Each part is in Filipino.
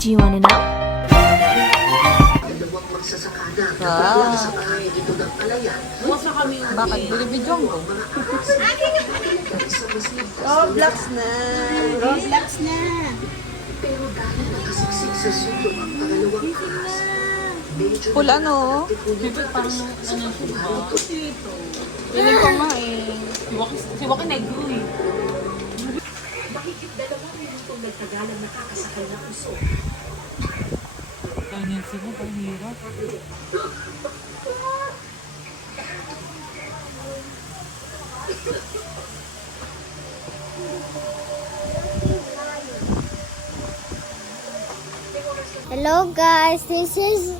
Do you wanna know? Dalawang magsasakada kapag sa bahay ito ng palayan. Bakit? Binibidyon ko. Roblox na. Roblox na. Pero dahil nakasiksik sa sulok ang pangalawang ahas, medyo Pula no? parang Piling ko nga eh. Si Waki negro eh. mahigit 2 minutong nagtagalang nakakasakal na puso. Ganyan sila, parang hirap. Hello guys, this is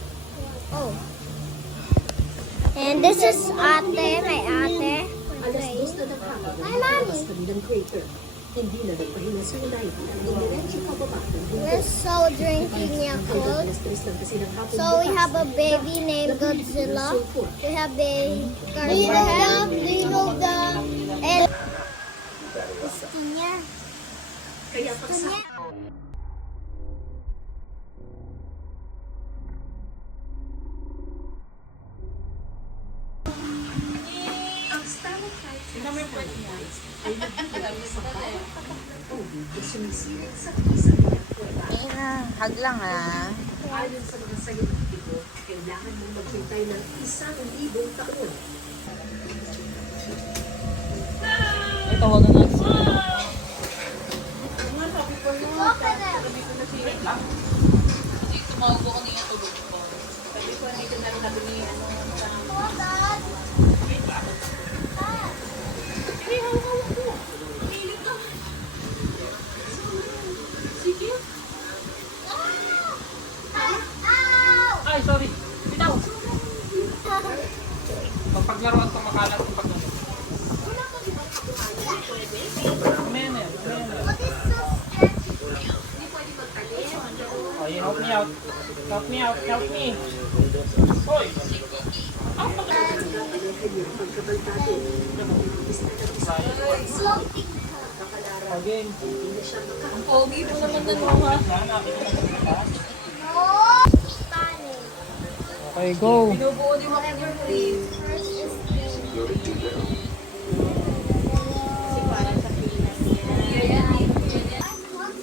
and this is Ate, my Ate. Alas 2 na ng hapon Hi, nang Mommy. lumabas kami ng crater. Hindi na nagpahinga sa United ang dumiretso pababa ng We're bundok. so drinking Hanggang Yakult. alas 3 ng kasi ng hapon So we have a baby named Godzilla. We have a Dino and gusto niya. Kaya pagsa ang stalactites at stalagmites ay nagdudulot sa bawat tapak ng tubig na sumisilip sa isa ng kuweba. Hag lang ah. Ayon sa mga sayentipiko, kailangan mong maghintay ng 1,000 taon. Ay, tawagan natin sila. Kasi tumawag ko kanina tulog ko. Sabi ko, dito na rin sabi ni Ay, sorry. Bitaw. Paglaruan ko makalat ko pag Mene. Oh, you help me out. Help me out. Help me. Hoy. Pagkabaltado na mabilis na ng Again. hindi na siya Ang pogi mo naman na mga. Okay, go. Binubuo ni Waki yung please.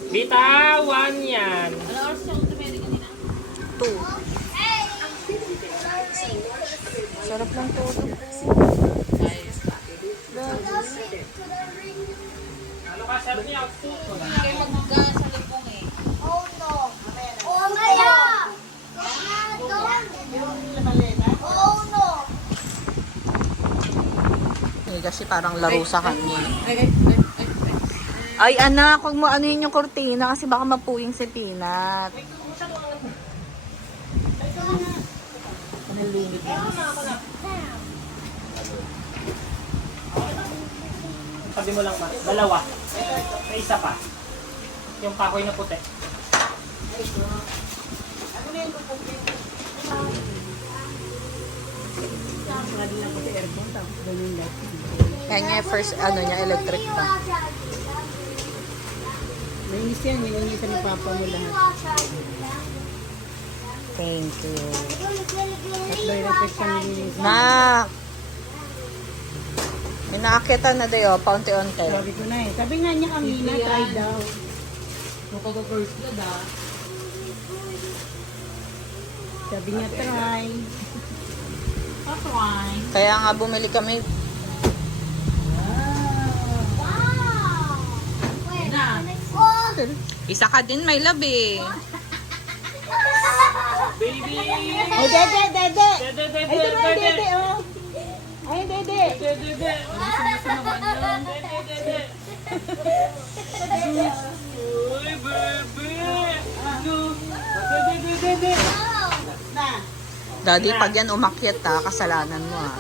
Bitawan yan. Ano oras yung tumili kanina? 2. Sarap lang tulog. Ano ka, sabi niya? Kayo magsasalubong eh. Oh no. Oh Maya. Oh no. Eh, kasi parang laro sa kanya. Ay anak, huwag mo anuhin yung kortina kasi baka mapuwing si Peanut. Sabi mo lang ba? Dalawa. May isa pa. Yung kahoy na puti. Kaya niya first ano niya electric pa. Nainis yan, nininisa ni Papa mo lahat. Thank you. At by reflection nininisa. Nak! May nakakita na dayo, paunti-unti. Sabi ko na eh. Sabi nga niya kanina, try daw. Makaka-first blood ah. Sabi niya, try. Patry. Kaya nga bumili kami. Isa ka din, may love eh. Baby! Ay, dede, dede! Dede, Ay, dede, dede, oh! Ay, dede! Dede! Ano sinasamaan yan? Dede! Uy, baby! Dede! Na! Daddy, pag yan umakyat ha, kasalanan mo ha.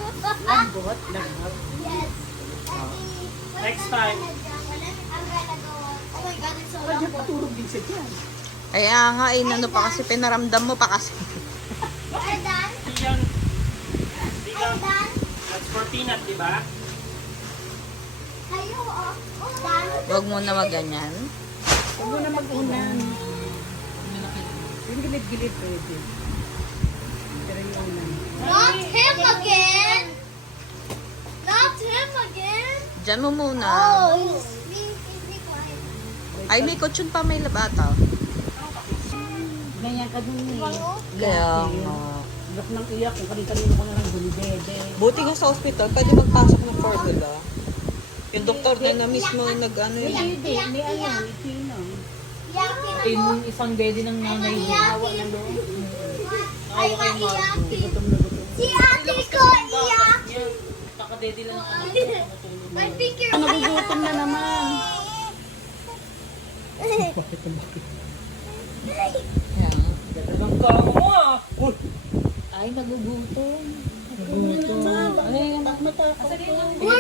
Lambot, lambot. Next time. Pwede patulog din siya dyan. Kaya nga, inano pa kasi, pinaramdam mo pa kasi. Yan. That's for peanut, di ba? Huwag mo na maganyan. Huwag mo na mag-unan. Yung gilid-gilid pwede. Pero yung unang. Not him again! Not him again! Diyan mo muna. Oh, he's be quiet. Ay, may kutsyon pa may labata. Ganyan ka dun eh. Kaya nga. Iyak ng iyak. Kung kanina-kanina ko na lang bulibede. Buti nga sa hospital, pwede magpasok ng formula. Yung doktor din na mismo nag-ano yun. Hindi, may ano, sino? In isang bedi ng nanay niya. Ay, maiyakin. Si ate ko, iyakin. Kakadedi lang ako. I think you're Nagugutom na naman. Ganda ng kamo mo ah. Uy! Ay, nagugutom. Ano yung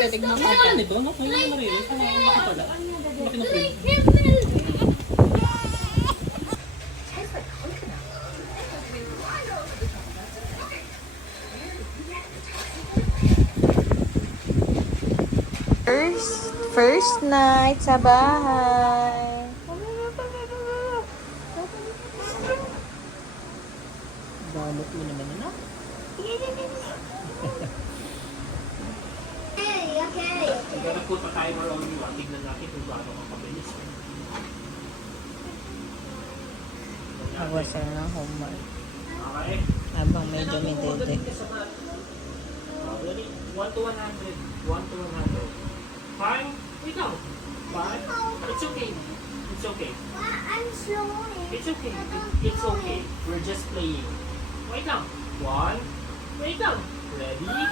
Tignan mo. ano ito? No? Ngayon na rin. Ano laki pala? Laki ng print. First night sa bahay. Balot mo naman yun ah. Okay. Siguro put a timer on you. Tignan natin kung gaano kang kabilis. Agawa sila ng homework. Okay. Habang may dumidede. Ready? 1 to 100. 1 to 100. Fine? Wait lang. Fine? It's okay. It's okay. I'm slowing. It's okay. It's okay. We're just playing. Wait lang. 1. Wait lang. Ready?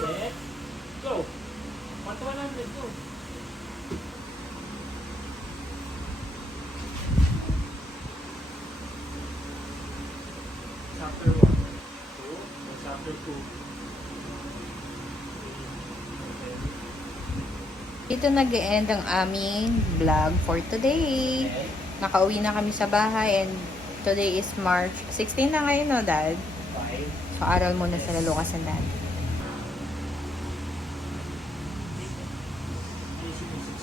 Set. Go. 1 to 100. Go. Chapter 1. 2. Chapter 2. Dito nag-end ang aming vlog for today. Nakauwi na kami sa bahay and today is March 16 na ngayon, no, Dad? 5. So, aral muna sa Lucas and Dad. Ayusin mo 6.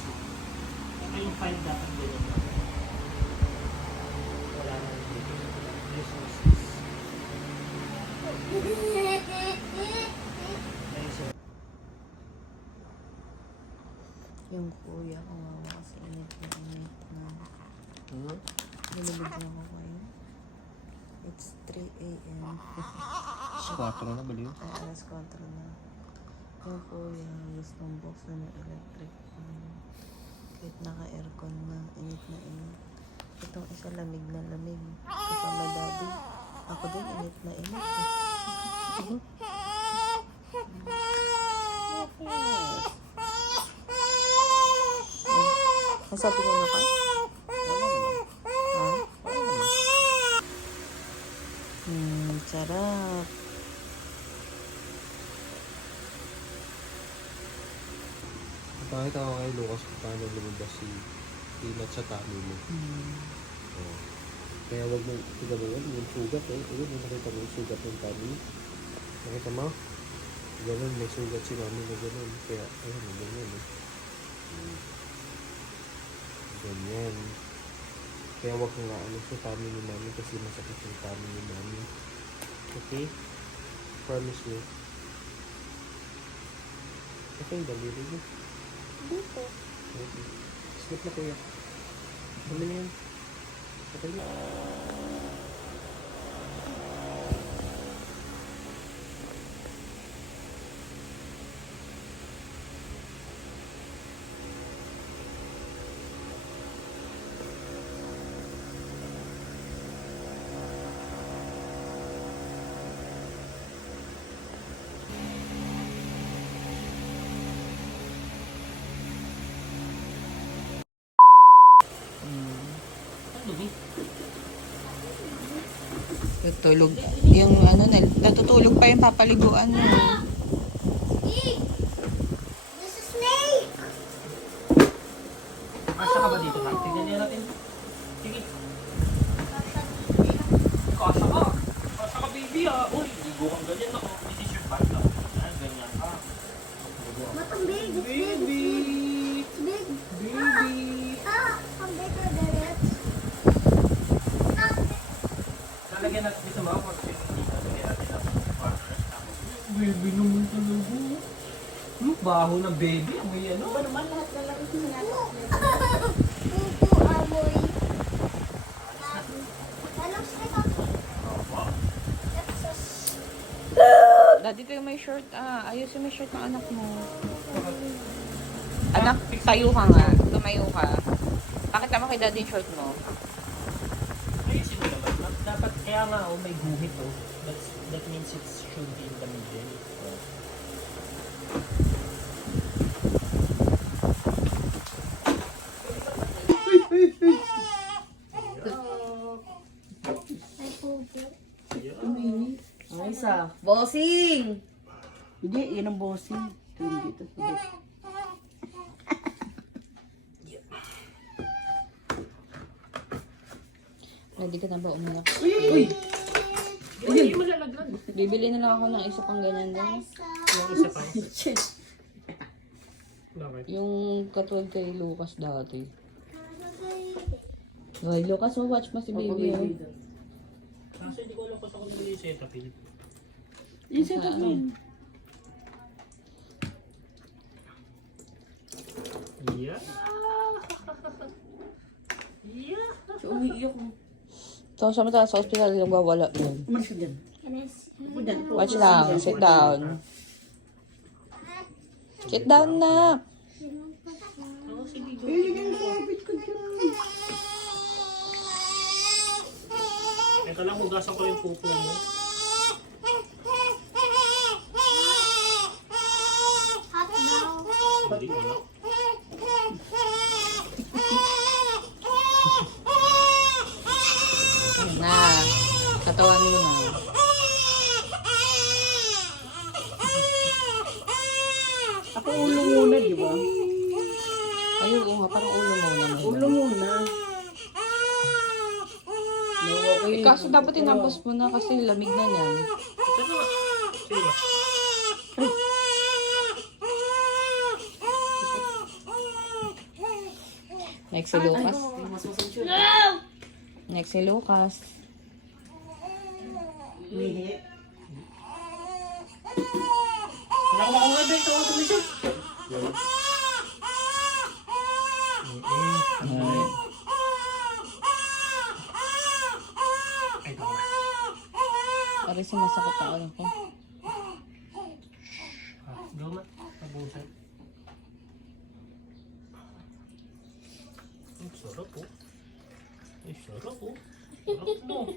Ay, yung 5 dapat ganyan lang. Wala na yung dito. Ayusin mo 6. Ayusin mo. Yung kuya, kawawa kasi init na init na. Nilibig na ako kayo. It's 3 a.m. 4 na baliw. Ay, alas 4 na. Yung kuya, gustong buksan ng electric fan. Kahit naka-aircon na, init na init. Itong isa lamig na lamig. Kasama daddy. Ako din, init na init. Nasabi ko na ka? Ha? Sarap. Pakita ko kay Lucas kung paano lumabas si Peanut sa tummy mo. Oh. Kaya wag mo, tignan mo yun, yung sugat eh. Ayun, nakita mo yung sugat ng tummy. Nakita mo? Ganun, may sugat si mami na ganun. Kaya, ayun, ganyan eh. Ganyan. Kaya wag kang ano sa tummy ni mami kasi masakit yung tummy ni mami. Okay? Promise me. Okay, daliri mo. Dito. Okay. Sleep na kuya. Dali na yan. Okay na. Tutulog. Yung ano, natutulog pa yung papaliguan mo. Snake! This is snake! Kasya ka ba dito, ha? Tignan niya natin. Sige. Kasya ka. Kasya ka, baby, ha? Uy, ligo kang ganyan ako. This is your bag, ha? Yan, ganyan ka. But I'm big. It's big. Baby! It's big. Baby! Ah, I'm bigger than it. baho ng baby. May ano? Ba naman lahat na lang sinasakit. Pupo amoy. Anong sila? Daddy, ito yung may short. Ayusin mo yung short ng anak mo. Anak, tayo ka nga. Tumayo ka. Bakit naman kay daddy yung short mo? Ayusin mo naman. Dapat kaya nga may guhit oh. That means it should be in the middle. Ay, pupo. Ang isa. Bossing! Hindi, yun ang bossing. Ito hindi ito. Ready ka na ba umiyak? Uy! Hindi mo lalaglag. Bibili na lang ako ng isa pang ganyan din. Yung isa pa. Bakit? Yung katulad kay Lucas dati. Ay, Lucas, watch mo si baby. Oh. Kaso hindi ko alam kung saan ko nabili yung Cetaphil. Yung setup mo yun. Yeah. Yeah. So, umiiyak mo. So, samantala sa hospital, yung wala yun. Umalis ka dyan. Can I see? Upo dyan. Upo. Watch lang, sit down. Sit down na. Ako si Bigo. Kapit ko dyan. Eka lang, hugasan ko yung pupo mo. Hot now. Hindi ko na. Na, katawan mo na. Ako ulo muna, di ba? Ayun, oo nga, parang ulo mo na. Ulo muna. No, okay. Kaso dapat tinapos mo na kasi lamig na niyan. Ito na. Sige ba? Next si Lucas. Masusunod. Next si Lucas. Mihi. Wala ko makakaganda ito. Ito na siya. Ay, ito na. Pare sumasakit ang ano ko. Gama. Tabusan. Ang sarap po. Ay, sarap po. Sarap no.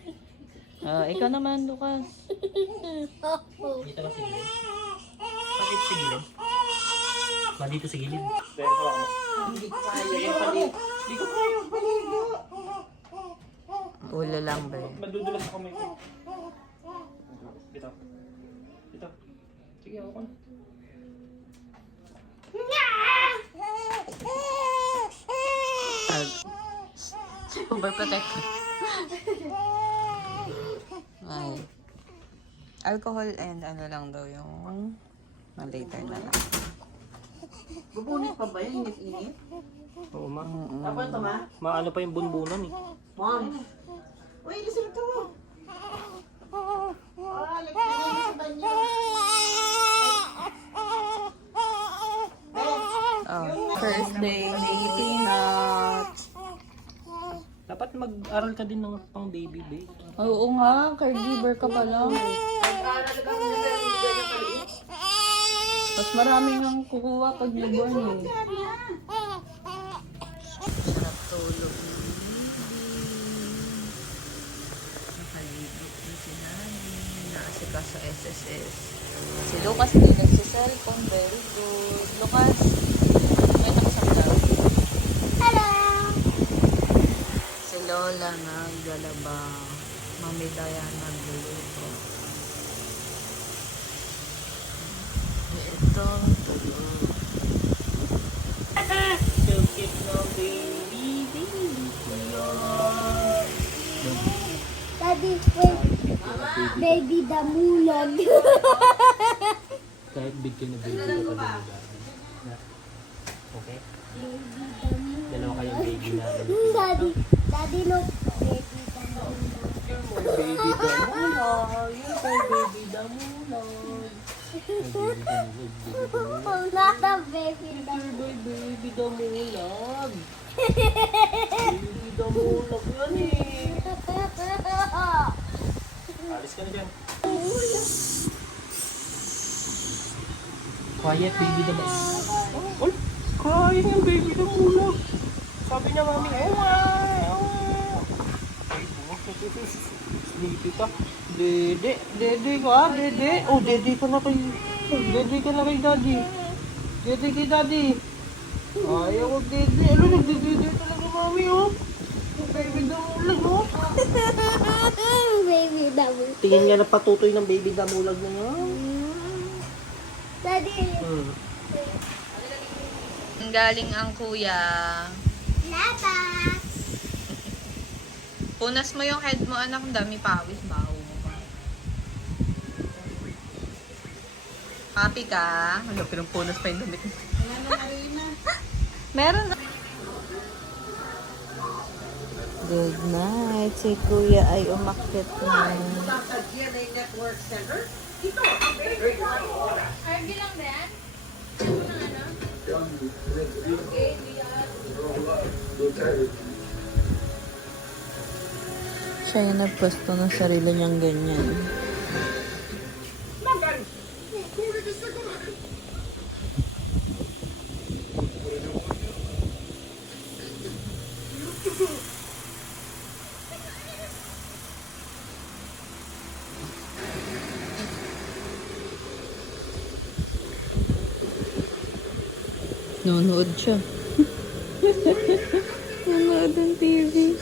Ikaw naman, Lucas. Dito ka sa gilid. Bakit sa gilid? Ba dito sa gilid? Dahil ko lang. Hindi ko kaya. Hindi ko kaya. Paligo. Ulo lang, ba? Madudulas ako may ko. Dito. Dito. Sige, ako na. Overprotective. Ay. Alcohol and ano lang daw yung later na lang. Bubunit pa ba yun? Init-init? Oo, ma. Tapos ito, ma? Maano pa yung bunbunan eh. Mom. Uy, ilisip ito mo. Lagyan sa banyo. First day ni Peanut. Dapat mag-aral ka din ng pang baby, babe. Oo nga, caregiver ka pala. Mas marami nang kukuha pag newborn eh. Sarap tulog ng baby. Nakalibot na si Nani. Naasika sa SSS. Si Lucas hindi nagsiselfone. Very good. Lucas, may nakasama. Hello. Si Lola naglalaba. Mami Diana nagluluto. Ito, tulog. So cute ng baby, baby. Daddy, wait. Baby damulog. Kahit big ka na baby ka pa din okay? Dalawa kayong baby namin. Daddy, look. Baby damulog. Baby damulog. Yung kay baby damulog. I'm not a baby dog. Baby damulag. Baby damulag yan eh. Alis ka na dyan. Quiet, baby naman. Ay, crying yung baby damulag. Sabi niya mami, oh Sleepy ka. Dede ka, dede. Oh, dede ka na kay daddy. Dede kay daddy. Ayaw wag dede. Ano, nagdede talaga mami, oh. Baby damulag, oh. Baby dog. Tingin nga na patutoy ng baby damulag na nga. Daddy. Galing ang kuya. Labas. Punas mo yung head mo, anak. Ang dami pawis. Baho mo pa. Happy ka? Wala, pinampunas pa yung damit mo. Meron na. Good night. Si kuya ay umakyat na. Siya yung nagpwesto ng sarili niyang ganyan. Nanonood siya. Nanonood ng TV.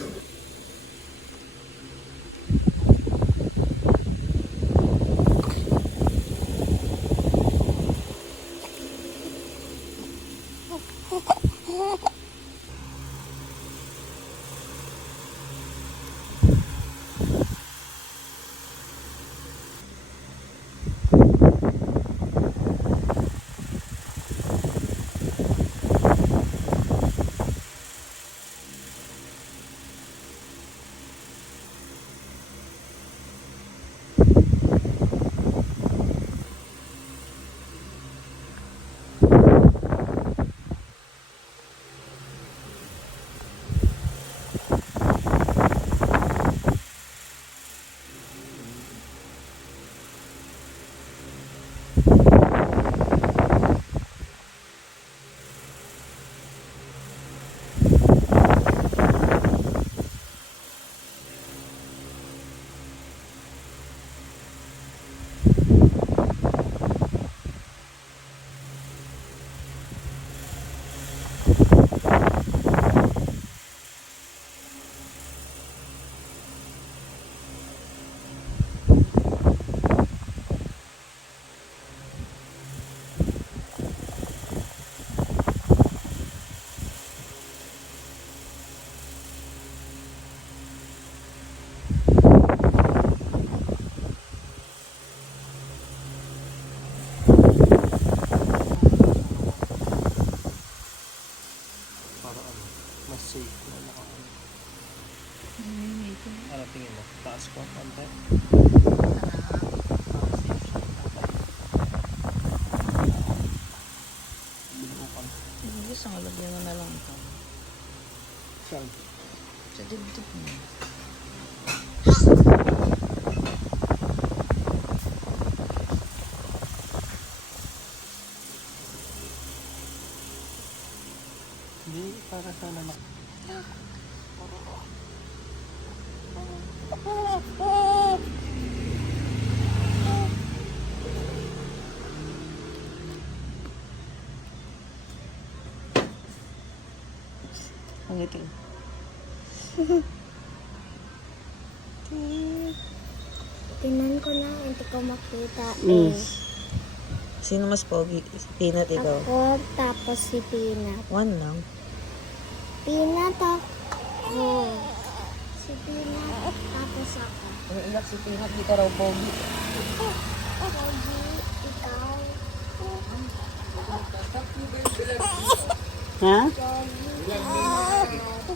Para ano, mas safe na nakaano. Ano tingin mo? Taas ko ang konti? Gusto nga lagyan mo na lang ito. Saan? Sa dibdib mo. Hindi, para sana Ang ito. Tinan ko na, hindi ko makita. Sino mas pogi? Si Peanut ikaw? Ako, tapos si Peanut. One lang. Peanut ako. Si Peanut, tapos ako. Ang inak si Peanut, di ka raw pogi. Pogi, ikaw. Ha? Pogi.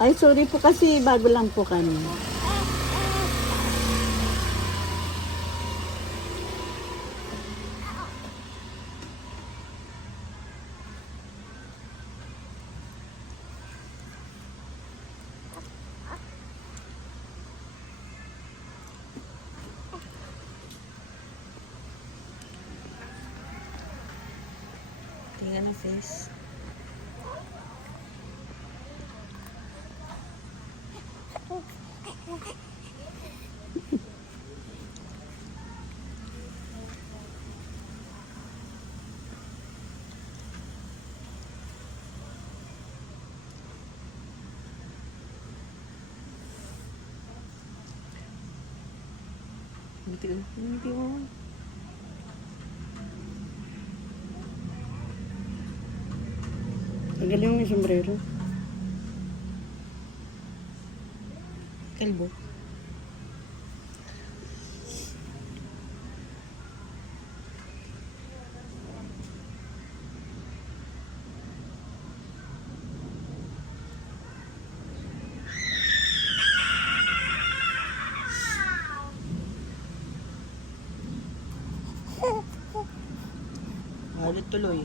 Ay, sorry po kasi bago lang po kami. na face. Hindi mo. Magaling yung sombrero. Kalbo. Ulit tuloy.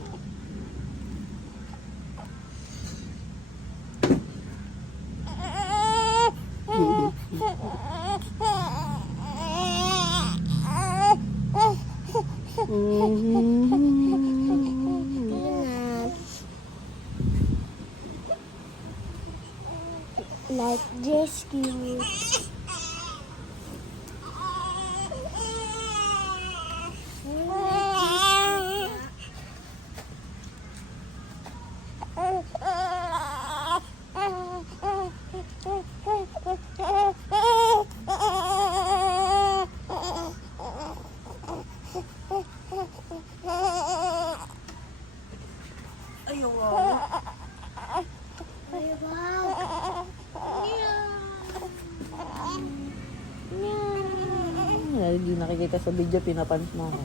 Like this cute. Ayaw ah. Ay, wow. Hindi nakikita sa video, pinapans mo ako.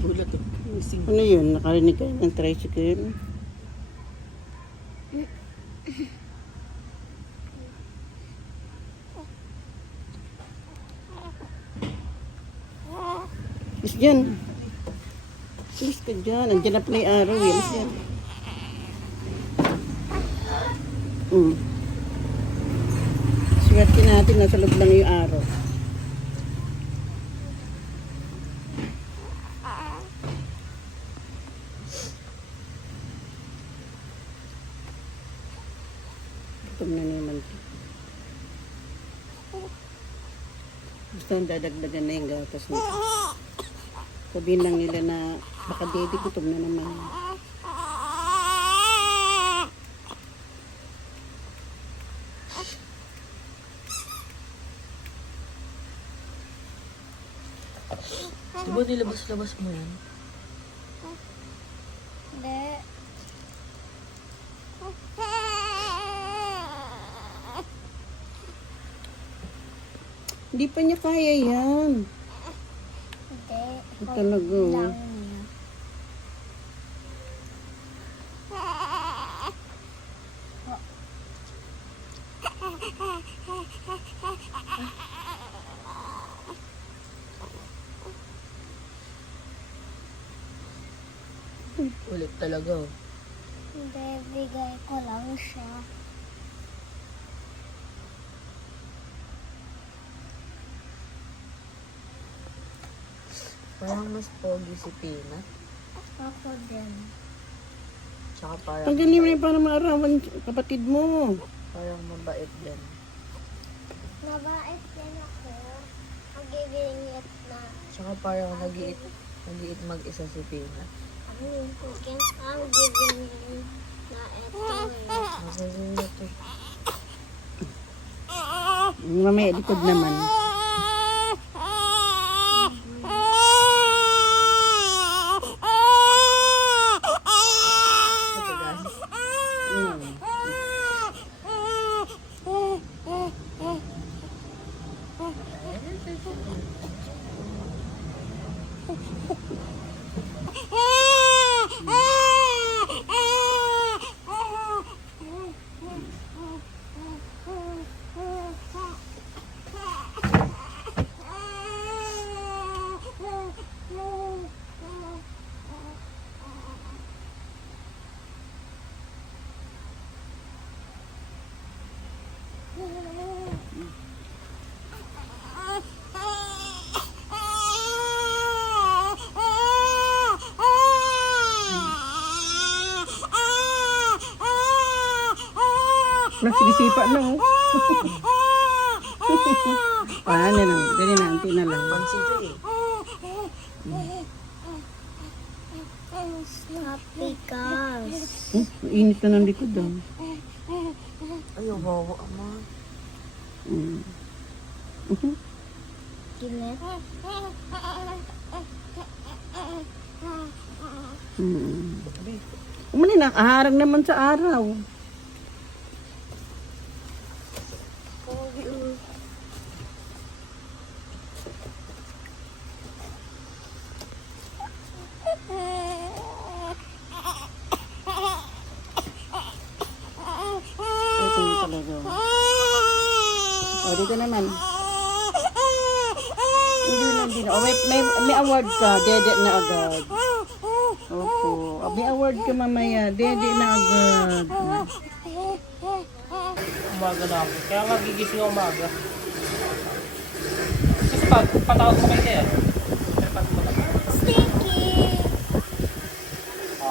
Gulat eh. Missing. Ano yun? Nakarinig kayo ng tricycle? Mas dyan. Mas ka dyan. Andiyan na pala yung araw eh. Mas dyan. Swerte natin. Nasa loob lang yung araw. Gutom na naman. Gusto ang dadagdagan na yung gatas nito. Sabihin lang nila na baka daddy gutom na naman. Diba nilabas-labas mo yan? Hindi. Hindi pa niya kaya yan. Hindi. Talaga. Lang niya. Ulit talaga oh. Hindi, bigay ko lang siya. Parang mas pogi si Peanut. Ako din. Tsaka parang, Tanggalin mo na yung para maarawan kapatid mo. parang mabait din. Mabait din ako. Ang gigingit na. Tsaka parang nag-iit mag-isa si Peanut. Ang gigingit na ito eh. Masusunod to. Mamaya likod naman. Ito guys. nagsisipa na oh. Ano na, dali na, anti na lang. Concentrate. Stop because. Init na ng likod ah. Ay, wawa ama. Kinit. Umani nakaharang naman sa araw. Ito yung talaga. O, dito naman. Hindi na. O, may award ka. Dede na agad. Opo. O, may award ka mamaya. Dede na agad. Umaga na ako. Kaya nga gigising ako umaga. Kasi patawag mo kayo kaya.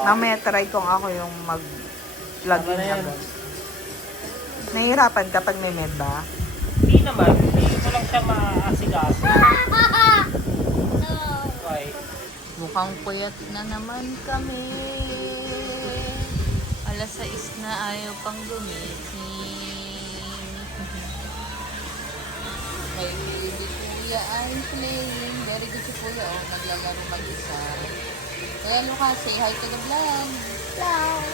Mamaya try kong ako yung mag-vlog Tama na yan. niya. Nahihirapan kapag may med ba? Hindi naman. Hindi ko lang siya maasigaso. Why? Mukhang puyat na naman kami. Alas 6 na ayaw pang gumising. Kay baby Kuya I'm playing. Very good si Kuya. Oh, naglalaro mag-isa. Kaya Lucas, say hi to the vlog. Hello.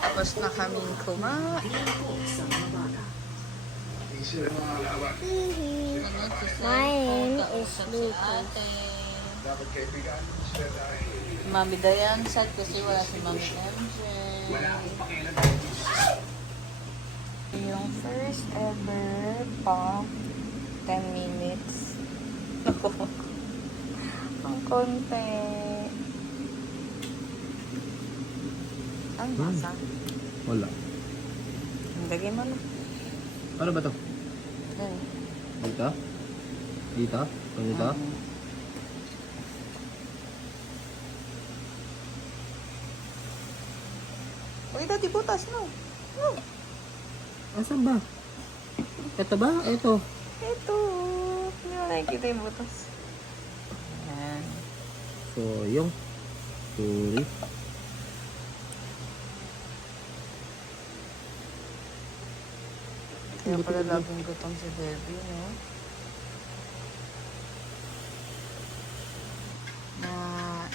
Tapos na kaming kumain. Mine is Mami Dayan sad kasi wala si Mami MJ. Yung first ever pump 10 minutes. Ang konti. Ang basa. Wala. Lagay mo na. Ano ba to? Yan. Dito? Dito? Dito? Uy, dati butas no. Asan ba? Ito ba? Ito. Ito. Hindi mo nakikita yung butas. Yan. So, yung. Sorry. Kaya pala laging gutom si Debbie, no?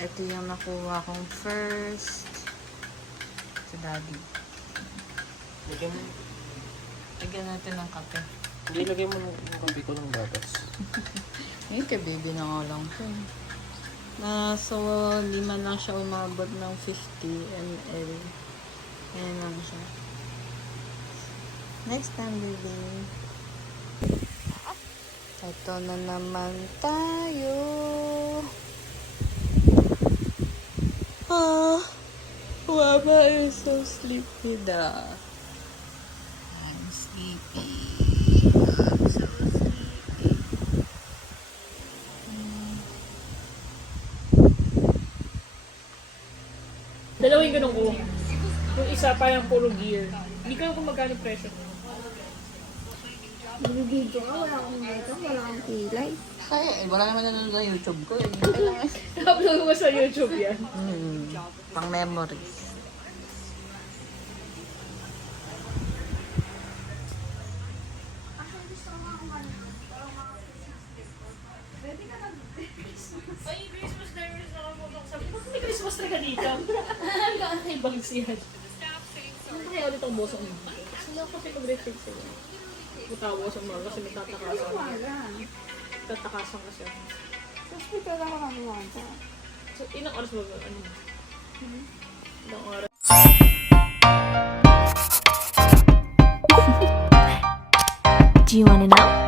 Ito yung nakuha kong first sa daddy. Lagyan mo. Lagyan natin ng kape. Hindi, lagay mo ng kape ko ng gatas. Yun, kay baby na nga lang ito. So, lima lang siya umabot ng 50 ml. Ayan lang siya. Next time, baby. Ito na naman tayo. Mama is so sleepy da. I'm sleepy. I'm so sleepy. Dalawin ganun ko. Yung isa parang puro gear. Hindi ko alam kung magkano presyo. Video ka, wala akong dito, wala akong kilay. Kaya, wala naman nanonood sa YouTube ko eh. Upload mo sa YouTube yan. Pang memories. Ay, Christmas diaries na ako sabi ko, may Christmas tree ka dito. Ay, bags yan. Ano kaya ulit ang boso mo? Sila kasi pag-refix sila. Mutawa sa mga kasi may tatakasan. Tatakasan kasi ako. Hospital ako kami naman sa. So, ilang oras ba? Ano? Ilang oras? Do you want to know?